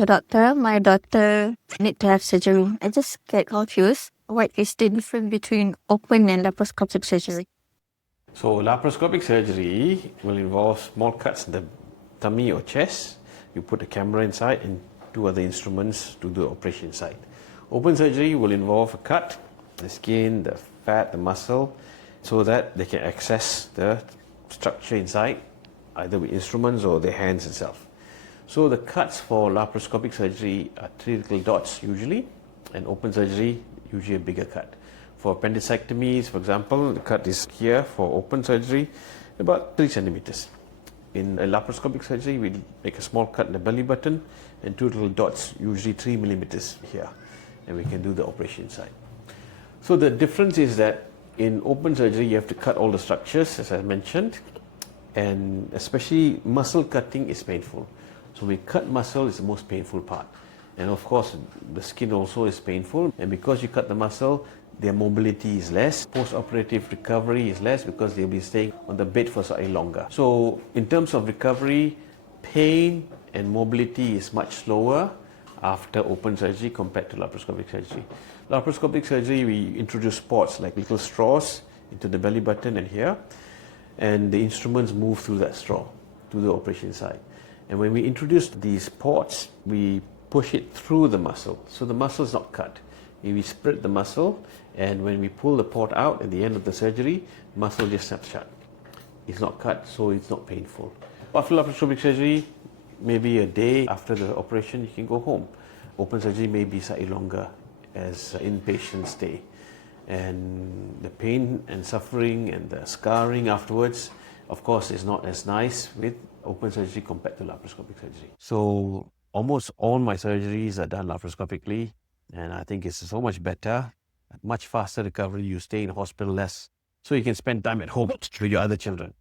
So doctor, my daughter need to have surgery. I just get confused. What is the difference between open and laparoscopic surgery? So laparoscopic surgery will involve small cuts in the tummy or chest. You put a camera inside and two other instruments to do the operation inside. Open surgery will involve a cut, the skin, the fat, the muscle, so that they can access the structure inside, either with instruments or their hands itself. So the cuts for laparoscopic surgery are 3 little dots usually, and open surgery usually a bigger cut. For appendectomies, for example, the cut is here for open surgery, about 3 centimeters. In a laparoscopic surgery, we make a small cut in the belly button and 2 little dots, usually 3 millimeters here, and we can do the operation inside. So the difference is that in open surgery, you have to cut all the structures, as I mentioned, and especially muscle cutting is painful. So we cut muscle is the most painful part. And of course, the skin also is painful. And because you cut the muscle, their mobility is less. Post-operative recovery is less because they'll be staying on the bed for slightly longer. So in terms of recovery, pain and mobility is much slower after open surgery compared to laparoscopic surgery. Laparoscopic surgery, we introduce ports like little straws into the belly button and here, and the instruments move through that straw to the operation side. And when we introduce these ports, we push it through the muscle. So the muscle is not cut. We spread the muscle, and when we pull the port out at the end of the surgery, the muscle just snaps shut. It's not cut, so it's not painful. After laparoscopic surgery, maybe a day after the operation, you can go home. Open surgery may be slightly longer as inpatient stay. And the pain and suffering and the scarring afterwards, of course, is not as nice with open surgery compared to laparoscopic surgery. So almost all my surgeries are done laparoscopically, and I think it's so much better, much faster recovery. You stay in hospital less, so you can spend time at home with your other children.